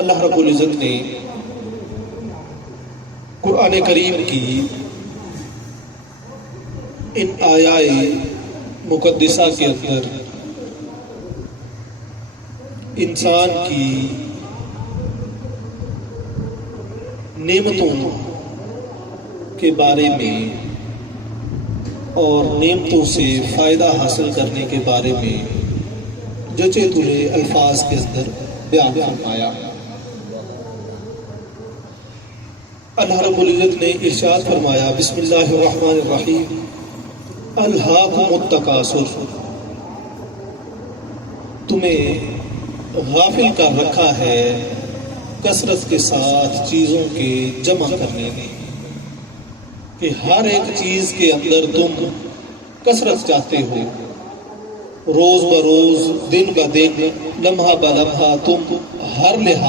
اللہ رب العزت نے قرآن کریم کی ان آیائے مقدسہ کے اندر انسان کی نعمتوں کے بارے میں اور نعمتوں سے فائدہ حاصل کرنے کے بارے میں جچے تلے الفاظ کے اندر بیان فرمایا۔ اللہ رب العزت نے ارشاد فرمایا، بسم اللہ الرحمن الرحیم، الہاکم التکاثر، تمہیں غافل کر رکھا ہے کثرت کے ساتھ چیزوں کے جمع کرنے میں، کہ ہر ایک چیز کے اندر تم کثرت چاہتے ہو، روز بروز، دن بدن، لمحہ بلمحہ تم ہر لحاظ